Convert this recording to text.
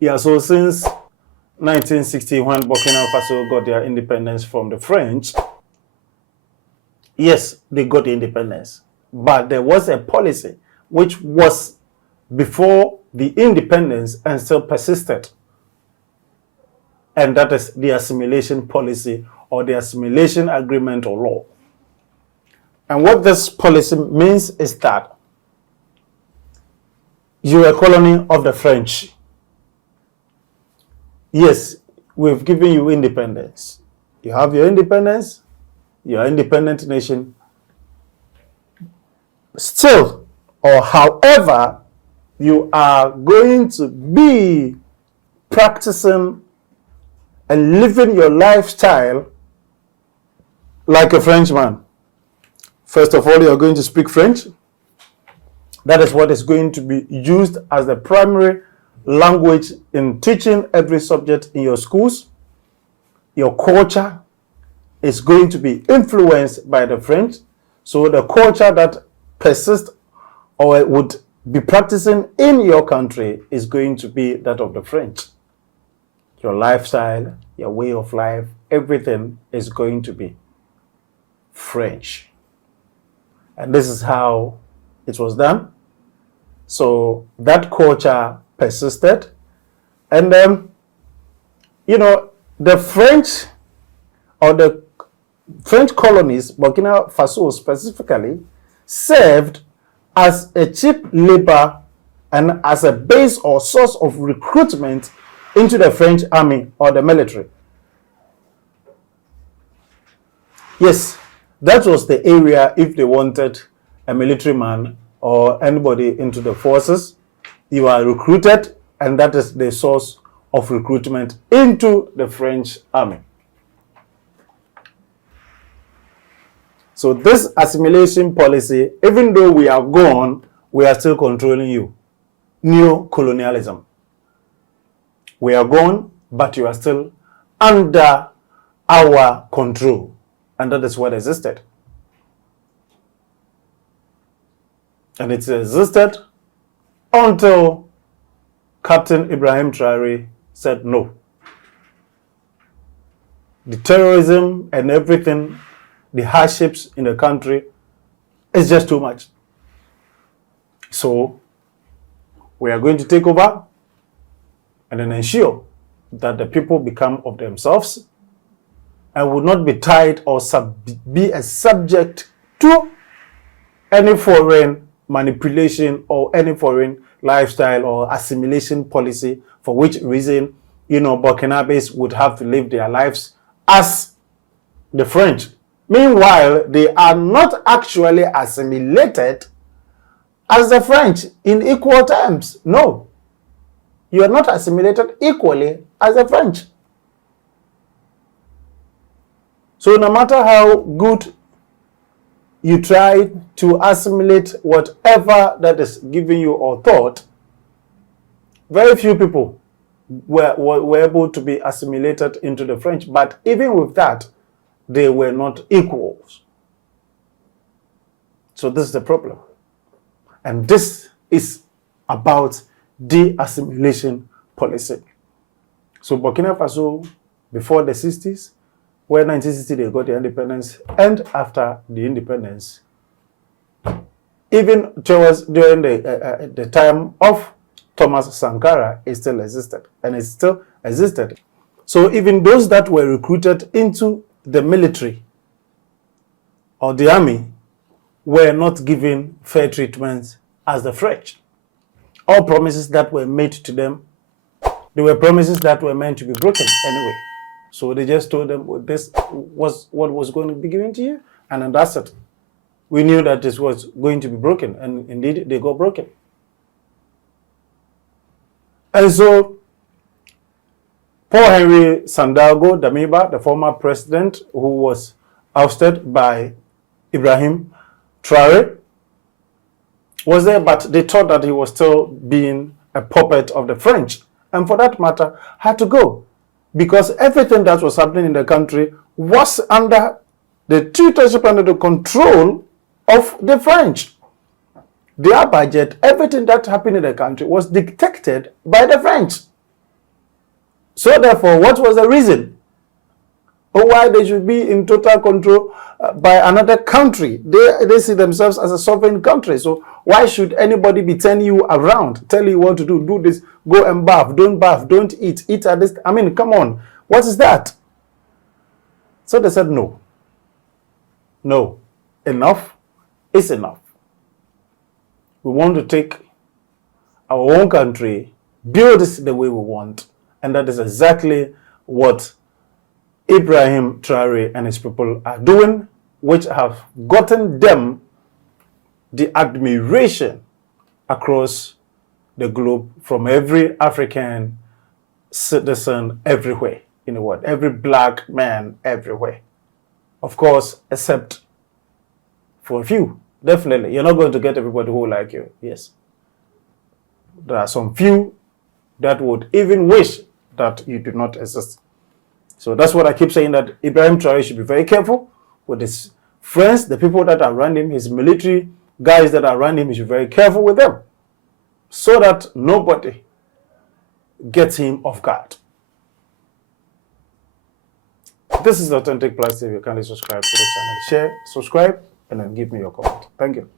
Yeah, so since 1960, when Burkina Faso got their independence from the French, yes, they got the independence. But there was a policy which was before the independence and still persisted. And that is the assimilation policy or the assimilation agreement or law. And what this policy means is that you are a colony of the French. Yes, we've given you independence. You have your independence, you're an independent nation. Still, or however, you are going to be practicing and living your lifestyle like a Frenchman. First of all, you're going to speak French. That is what is going to be used as the primary language in teaching every subject in your schools. Your culture is going to be influenced by the French. So the culture that persists or would be practicing in your country is going to be that of the French. Your lifestyle, your way of life, everything is going to be French. And this is how it was done. So that culture persisted. And then, the French or the French colonies, Burkina Faso specifically, served as a cheap labor and as a base or source of recruitment into the French army or the military. Yes, that was the area if they wanted a military man or anybody into the forces, you are recruited, and that is the source of recruitment into the French army. So this assimilation policy, even though we are gone, we are still controlling you. Neo-colonialism. We are gone, but you are still under our control. And that is what existed. And it existed until Captain Ibrahim Traore said no. The terrorism and everything, the hardships in the country is just too much. So we are going to take over and then ensure that the people become of themselves and will not be tied or be a subject to any foreign manipulation or any foreign lifestyle or assimilation policy, for which reason, Burkinabes would have to live their lives as the French. Meanwhile, they are not actually assimilated as the French in equal terms. No. You are not assimilated equally as the French. So no matter how good you try to assimilate whatever that is given you or thought, very few people were able to be assimilated into the French. But even with that, they were not equals. So this is the problem. And this is about de-assimilation policy. So Burkina Faso, before the 60s, where 1960 they got the independence, and after the independence, even during the time of Thomas Sankara, it still existed, and it still existed. So even those that were recruited into the military or the army were not given fair treatment as the French. All promises that were made to them, they were promises that were meant to be broken anyway. So they just told them, well, this was what was going to be given to you, and that's it. We knew that this was going to be broken, and indeed they got broken. And so Paul Henry Sandaogo Damiba, the former president who was ousted by Ibrahim Traore, was there, but they thought that he was still being a puppet of the French, and for that matter, had to go. Because everything that was happening in the country was under the tutorship, under the control of the French. Their budget, everything that happened in the country was dictated by the French. So therefore, what was the reason? Or why they should be in total control by another country? They see themselves as a sovereign country. So why should anybody be turning you around, tell you what to do? Do this, go and bath, don't eat at this. I mean, come on. What is that? So they said no. No. Enough is enough. We want to take our own country, build it the way we want. And that is exactly what Ibrahim Traore and his people are doing, which have gotten them the admiration across the globe from every African citizen everywhere in the world, every black man everywhere. Of course, except for a few. Definitely, you're not going to get everybody who like you. Yes. There are some few that would even wish that you did not exist. So that's what I keep saying, that Ibrahim Traore should be very careful with his friends, the people that are around him, his military guys that are around him. He should be very careful with them so that nobody gets him off guard. This is Authentic Plus TV. Kindly subscribe to the channel, share, subscribe, and then give me your comment. Thank you.